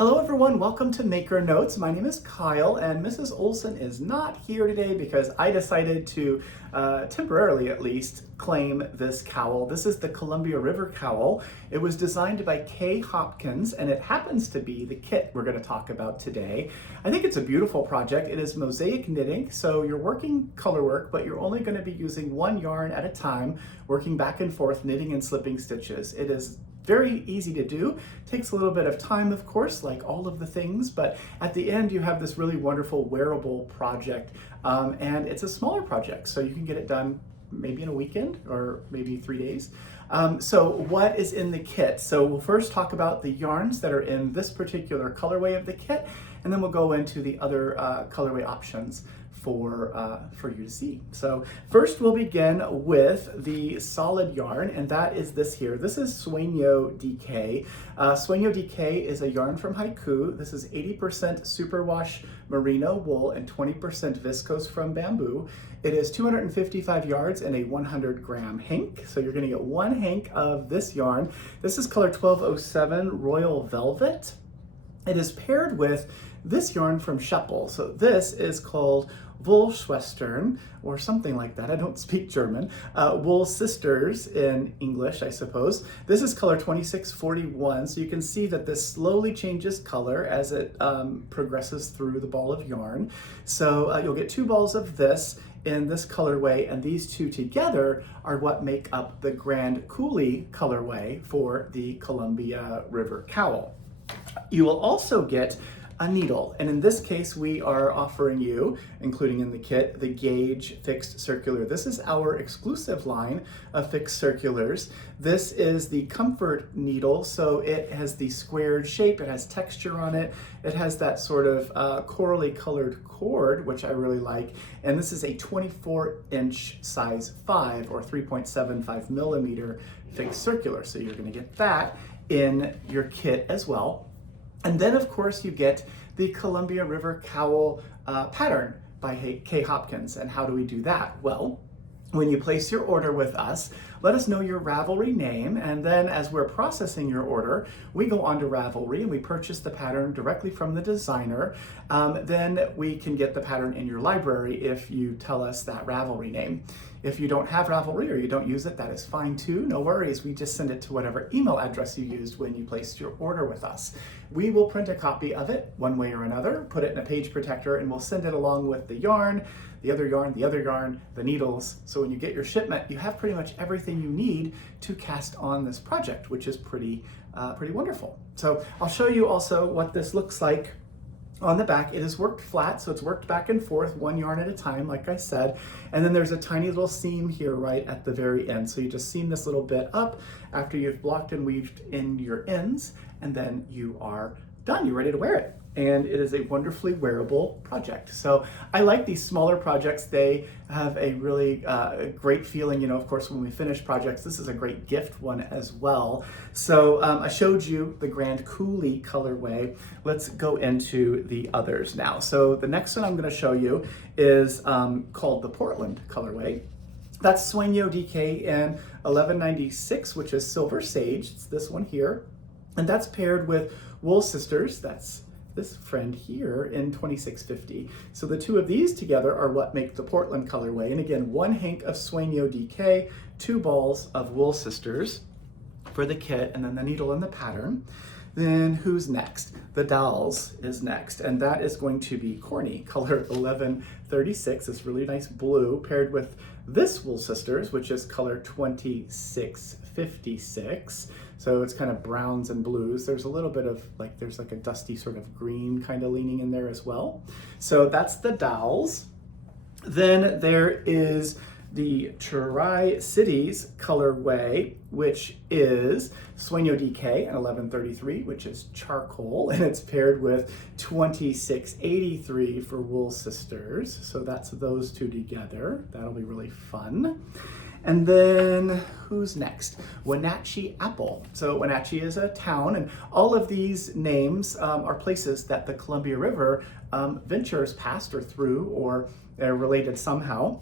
Hello everyone, welcome to Maker Notes. My name is Kyle and Mrs. Olson is not here today because I decided to, temporarily at least, claim this cowl. This is the Columbia River cowl. It was designed by Kay Hopkins and it happens to be the kit we're going to talk about today. I think it's a beautiful project. It is mosaic knitting, so you're working color work, but you're only going to be using one yarn at a time, working back and forth, knitting and slipping stitches. It is very easy to do. Takes a little bit of time, of course, like all of the things, but at the end you have this really wonderful wearable project, and it's a smaller project, so you can get it done maybe in a weekend or maybe 3 days. So what is in the kit? So we'll first talk about the yarns that are in this particular colorway of the kit, and then we'll go into the other colorway options for you to see. So first we'll begin with the solid yarn, and that is this here. This is Sueño DK. Sueño DK is a yarn from Haiku. This is 80% superwash merino wool and 20% viscose from bamboo. It is 255 yards and a 100-gram hank. So you're going to get one hank of this yarn. This is color 1207 Royal Velvet. It is paired with this yarn from Scheppel. So this is called Wollschwestern or something like that. I don't speak German. Wool Sisters in English, I suppose. This is color 2641. So you can see that this slowly changes color as it progresses through the ball of yarn. So you'll get two balls of this in this colorway, and these two together are what make up the Grand Coulee colorway for the Columbia River cowl. You will also get a needle, and in this case we are offering you, including in the kit, the Gauge Fixed Circular. This is our exclusive line of fixed circulars. This is the comfort needle, so it has the squared shape, it has texture on it, it has that sort of corally colored cord, which I really like, and this is a 24-inch size 5 or 3.75 millimeter fixed circular, so you're going to get that in your kit as well. And then, of course, you get the Columbia River cowl pattern by Kay Hopkins. And how do we do that? Well, when you place your order with us, let us know your Ravelry name, and then as we're processing your order, we go onto Ravelry and we purchase the pattern directly from the designer. Then we can get the pattern in your library if you tell us that Ravelry name. If you don't have Ravelry or you don't use it, that is fine too, no worries. We just send it to whatever email address you used when you placed your order with us. We will print a copy of it one way or another, put it in a page protector, and we'll send it along with the yarn, the other yarn, the needles. So when you get your shipment, you have pretty much everything you need to cast on this project, which is pretty wonderful. So I'll show you also what this looks like on the back. It is worked flat, so it's worked back and forth, one yarn at a time, like I said. And then there's a tiny little seam here right at the very end. So you just seam this little bit up after you've blocked and weaved in your ends, and then you are done. You're ready to wear it. And it is a wonderfully wearable project. So I like these smaller projects. They have a really great feeling. You know, of course, when we finish projects, this is a great gift one as well. So I showed you the Grand Coulee colorway. Let's go into the others now. So the next one I'm going to show you is called the Portland colorway. That's Sueño DK in 1196, which is Silver Sage. It's this one here. And that's paired with Wool Sisters. That's this friend here in 2650. So the two of these together are what make the Portland colorway. And again, one hank of Sueño DK, two balls of Wool Sisters for the kit, and then the needle and the pattern. Then who's next? The Dolls is next, and that is going to be Corny, color 1136. This really nice blue paired with this Wool Sisters, which is color 2656. So it's kind of browns and blues. There's a little bit of there's like a dusty sort of green kind of leaning in there as well. So that's the Dolls. Then there is the Tri-Cities colorway, which is Sueño DK in 1133, which is charcoal, and it's paired with 2683 for Wool Sisters. So that's those two together. That'll be really fun. And then who's next? Wenatchee Apple. So Wenatchee is a town, and all of these names are places that the Columbia River ventures past or through, or they're related somehow.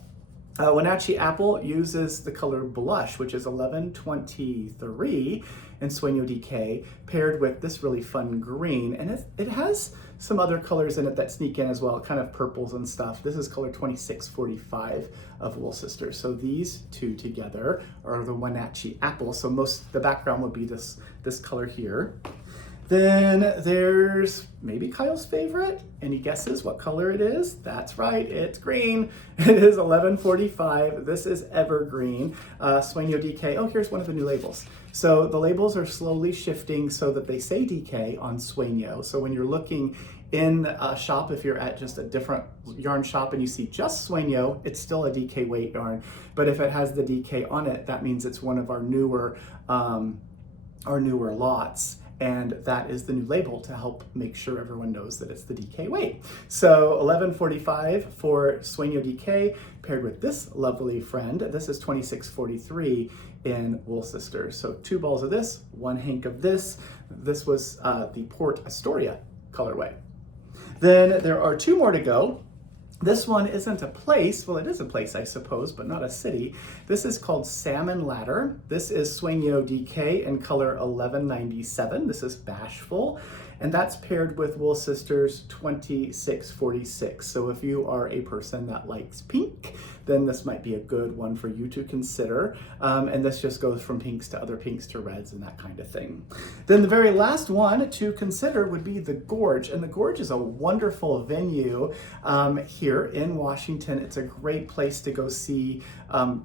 Wenatchee Apple uses the color blush, which is 1123, and Sueño DK paired with this really fun green. And it has some other colors in it that sneak in as well, kind of purples and stuff. This is color 2645 of Wool Sisters. So these two together are the Wenatchee apple. So the background would be this color here. Then there's maybe Kyle's favorite. Any guesses what color it is? That's right, it's green. It is 1145. This is evergreen. Sueño DK. Oh, here's one of the new labels. So the labels are slowly shifting so that they say DK on Sueño. So when you're looking in a shop, if you're at just a different yarn shop and you see just Sueño, it's still a DK weight yarn. But if it has the DK on it, that means it's one of our newer lots. And that is the new label to help make sure everyone knows that it's the DK weight. So 1145 for Sueño DK paired with this lovely friend. This is 2643 in Wool Sisters. So 2 balls of this, 1 hank of this. This was the Port Astoria colorway. Then there are 2 more to go. This one isn't a place, well it is a place I suppose, but not a city. This is called Salmon Ladder. This is Sueño DK in color 1197. This is Bashful, and that's paired with Wool Sisters 2646. So if you are a person that likes pink, then this might be a good one for you to consider. And this just goes from pinks to other pinks to reds and that kind of thing. Then the very last one to consider would be the Gorge. And the Gorge is a wonderful venue here in Washington. It's a great place to go see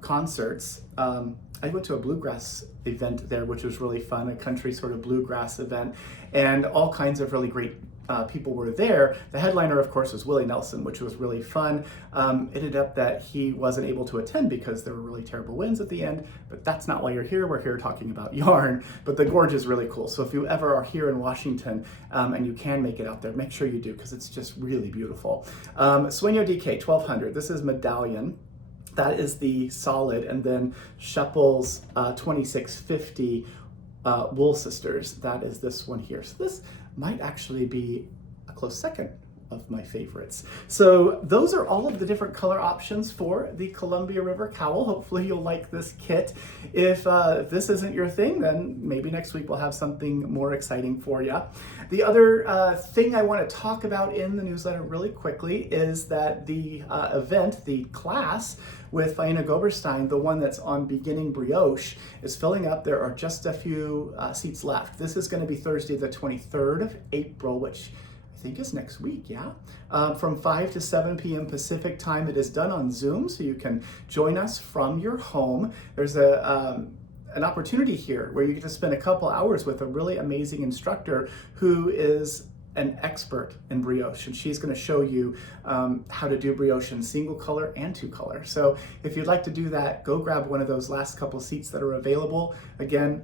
concerts. I went to a bluegrass event there, which was really fun, a country sort of bluegrass event, and all kinds of really great people were there. The headliner, of course, was Willie Nelson, which was really fun. It ended up that he wasn't able to attend because there were really terrible winds at the end, but that's not why you're here. We're here talking about yarn, but the Gorge is really cool. So if you ever are here in Washington and you can make it out there, make sure you do because it's just really beautiful. Sueño DK 1200, this is Medallion. That is the solid, and then Sheppel's 2650 Wool Sisters. That is this one here. So this might actually be a close second of my favorites. So those are all of the different color options for the Columbia River cowl. Hopefully you'll like this kit. If this isn't your thing, then maybe next week we'll have something more exciting for you. The other thing I want to talk about in the newsletter really quickly is that the event, the class with Faina Goberstein, the one that's on beginning brioche, is filling up. There are just a few seats left. This is going to be Thursday the 23rd of April, which I think is next week, yeah? From 5 to 7 p.m. Pacific time. It is done on Zoom, so you can join us from your home. There's an opportunity here where you get to spend a couple hours with a really amazing instructor who is an expert in brioche, and she's going to show you how to do brioche in single color and 2 color. So if you'd like to do that, go grab one of those last couple seats that are available. Again,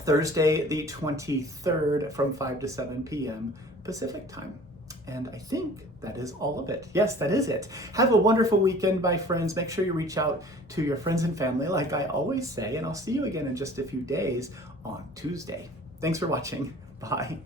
Thursday the 23rd from 5 to 7 p.m. Pacific time. And I think that is all of it. Yes, that is it. Have a wonderful weekend, my friends. Make sure you reach out to your friends and family like I always say, and I'll see you again in just a few days on Tuesday. Thanks for watching. Bye.